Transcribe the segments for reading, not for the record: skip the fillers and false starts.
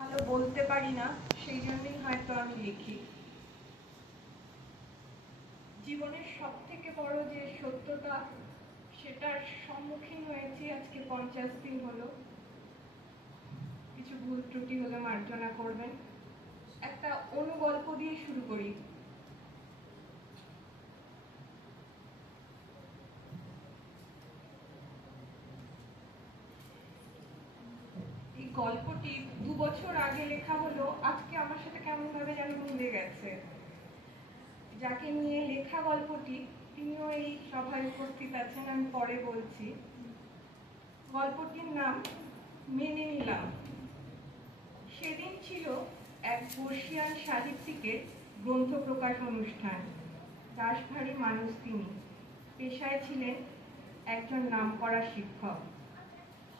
ভালো বলতে পারি না, সেই জন্যই হয়তো আমি লিখি। জীবনের সব থেকে বড় যে সত্যতা, সেটার সম্মুখীন হয়েছি আজকে 50 দিন হলো। কিছু ভুল ত্রুটি হলে মার্জনা করবেন। একটা অনুগল্প দিয়ে শুরু করি। এই গল্পটি 2 বছর আগে লেখা হলো, আজকে আমার সাথে কেমন ভাবে যেন মিলে গেছে। যাকে নিয়ে লেখা গল্পটি, তিনিও এই সভায় উপস্থিত আছেন, আমি পরে বলছি। গল্পটির নাম মেনে নিলাম। সেদিন ছিল এক বর্ষিয়ান সাহিত্যিকের গ্রন্থ প্রকাশ অনুষ্ঠান। দাসভারী মানুষ তিনি, পেশায় ছিলেন একজন নামকরা শিক্ষক।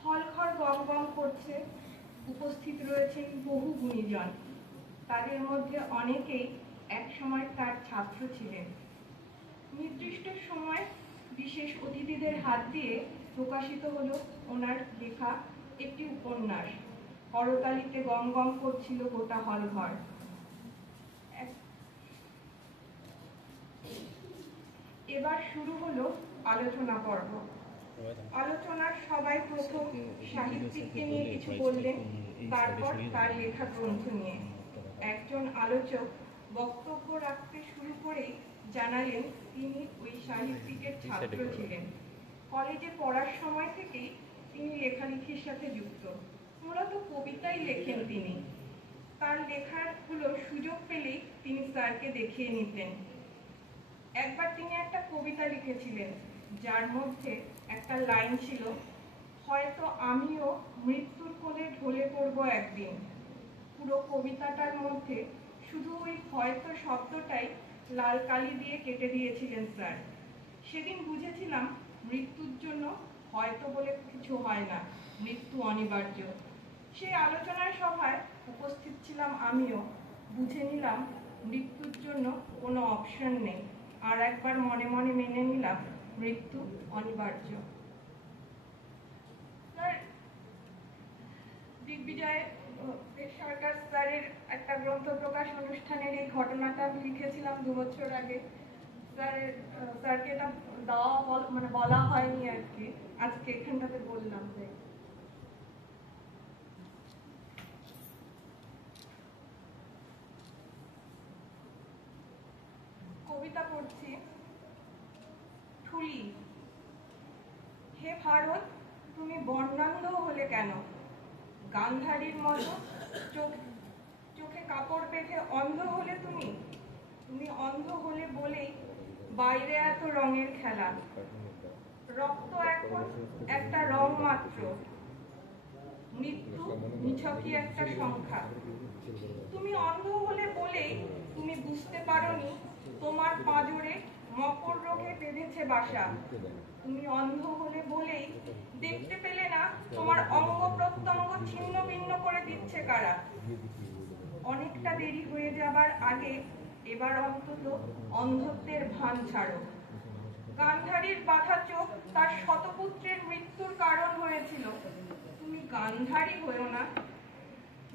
হলঘর গম গম করছে, উপস্থিত রয়েছেন বহু গুণীজন। তাদের মধ্যে অনেকেই একসময় তার ছাত্র ছিলেন। নির্দিষ্ট সময় বিশেষ অতিথিদের হাত দিয়ে প্রকাশিত হলো ওনার লেখা একটি উপন্যাস। করতালিতে গম গম করছিল গোটা হলঘর। এবার শুরু হলো আলোচনা পর্ব। আলোচনার সবাই প্রথম সাহিত্যিককে নিয়ে কিছু বললেন, তারপর তার লেখা গ্রন্থ নিয়ে। একজন আলোচক বক্তব্য রাখতে শুরু করেই জানালেন তিনি ওই সাহিত্যিকের ছাত্র ছিলেন। কলেজে পড়ার সময় থেকেই তিনি লেখালেখির সাথে যুক্ত। মূলত কবিতাই লেখেন তিনি। তার লেখাগুলো সুযোগ পেলেই তিনি স্যারকে দেখিয়ে নিতেন। একবার তিনি একটা কবিতা লিখেছিলেন, যার মধ্যে একটা লাইন ছিল, হয়তো আমিও মৃত্যুর কোলে ঢলে পড়বো একদিন। পুরো কবিতাটার মধ্যে শুধু ওই হয়তো শব্দটাই লাল কালি দিয়ে কেটে দিয়েছিলেন স্যার। সেদিন বুঝেছিলাম মৃত্যুর জন্য হয়তো বলে কিছু হয় না, মৃত্যু অনিবার্য। সেই আলোচনার সভায় উপস্থিত ছিলাম আমিও। বুঝে নিলাম মৃত্যুর জন্য কোনো অপশন নেই। আর একবার মনে মনে মেনে নিলাম মৃত্যু অনিবার্য। দিগ্বিজয় সরকার স্যারের একটা গ্রন্থ প্রকাশ অনুষ্ঠানের এই ঘটনাটা আমি লিখেছিলাম 2 বছর আগে। স্যারকে এটা দেওয়া বলা হয়নি আর কি, আজকে এখানটাতে বললাম। কবিতা পড়ছি। ঠুলি। হে ভারত, তুমি বর্ণান্ধ হলে কেন? গান্ধারীর মতো চোখে কাপড় বেঁধে অন্ধ হলে তুমি? তুমি অন্ধ হলে বলেই বাইরে এত রঙের খেলা। রক্ত এখন একটা রং মাত্র, মৃত্যু নিছকই একটা সংখ্যা। তুমি অন্ধ হলে বলেই তুমি বুঝতে পারোনি তোমার পাঁজরে মকর রোগে বেঁধেছে বাসা। তুমি অন্ধ হলে বলেই দেখতে পেলে না তোমার অঙ্গ প্রত্যঙ্গ ছিন্ন ভিন্ন করে দিচ্ছে কারা। অনেকটা দেরি হয়ে যাবার আগে এবার অন্তত অন্ধত্বের ভান ছাড়ো। গান্ধারীর বাঁধা চোখ তার শতপুত্রের মৃত্যুর কারণ হয়েছিল। তুমি গান্ধারী হয়েও না।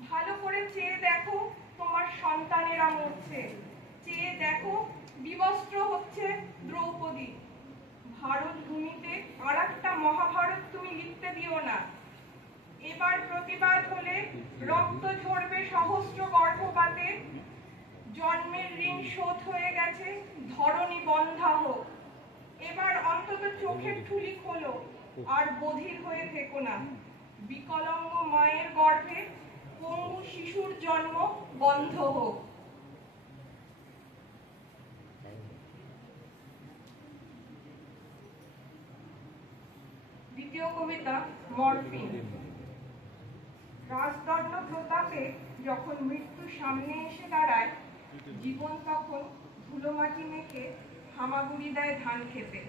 ভালো করে চেয়ে দেখো, তোমার সন্তানেরা মরছে। চেয়ে দেখো, বিবস্ত্র হচ্ছে দ্রৌপদী। ভারত ভূমিতে আর একটা মহাভারত তুমি লিখতে দিও না। এবার প্রতিবাদ হলে রক্ত ঝরবে সহস্র গর্ভপাতে। জন্মের ঋণ শোধ হয়ে গেছে, ধরণী বন্ধা হোক। এবার অন্তত চোখের ঠুলি খোলো, আর বধির হয়ে থেকো না। বিকলাঙ্গ মায়ের গর্ভে পঙ্গু শিশুর জন্ম বন্ধ হোক। দ্বিতীয় কবিতা, মরফিন। রাজদণ্ড প্রতাপে যখন মৃত্যু সামনে এসে দাঁড়ায়, জীবন তখন ধুলো মাটি মেখে হামাগুড়ি দেয় ধান খেতে।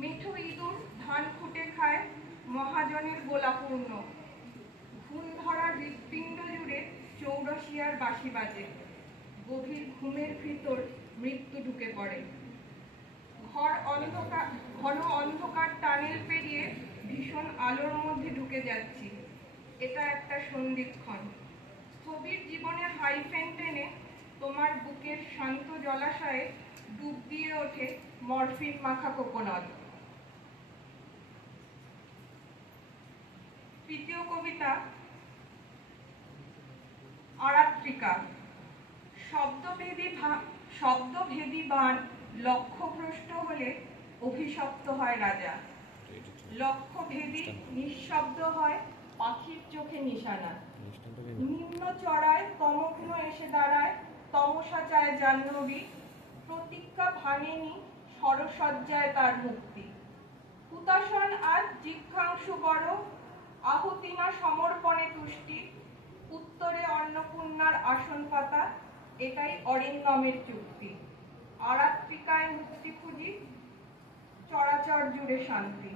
মেঠো ইঁদুর ধান খুঁটে খায়, মহাজনের গোলাপূর্ণ। ঘুম ধরা হৃৎপিণ্ড জুড়ে চৌরসিয়ার বাঁশি বাজে। গভীর ঘুমের ভিতর মৃত্যু ঢুকে পড়ে। ঘন অন্ধকার টানেল পেরিয়ে ভীষণ আলোর মধ্যে ঢুকে যাচ্ছি। এটা একটা সন্ধিক্ষণ। সাইফেন টেনে তোমার বুকের শান্ত জলাশয়ে ডুব দিয়ে ওঠে মরফিন মাখা কোকোনট। তৃতীয় কবিতা, আরাত্রিকা। শব্দভেদী বাণ লক্ষ্যভ্রষ্ট হলে অভিশপ্ত হয় রাজা। লক্ষ্যভেদী নিঃশব্দ হয় পাখির চোখে নিশানা। নিম্ন চড়ায় তমগ্ন এসে দাঁড়ায়, তমসা চায় জাহ্নবী। প্রতিজ্ঞা ভাঙেনি, সরসজ্জায় তার মুক্তি। হুতাশন আজ জিঘ্রাংশু বড়, আহুতি না সমর্পণে তুষ্টি। উত্তরে অন্নপূর্ণার আসন পাতা, এটাই অরিন্দমের চুক্তি। আরাত্রিকায় মুক্তি খুঁজি, চরাচর জুড়ে শান্তি।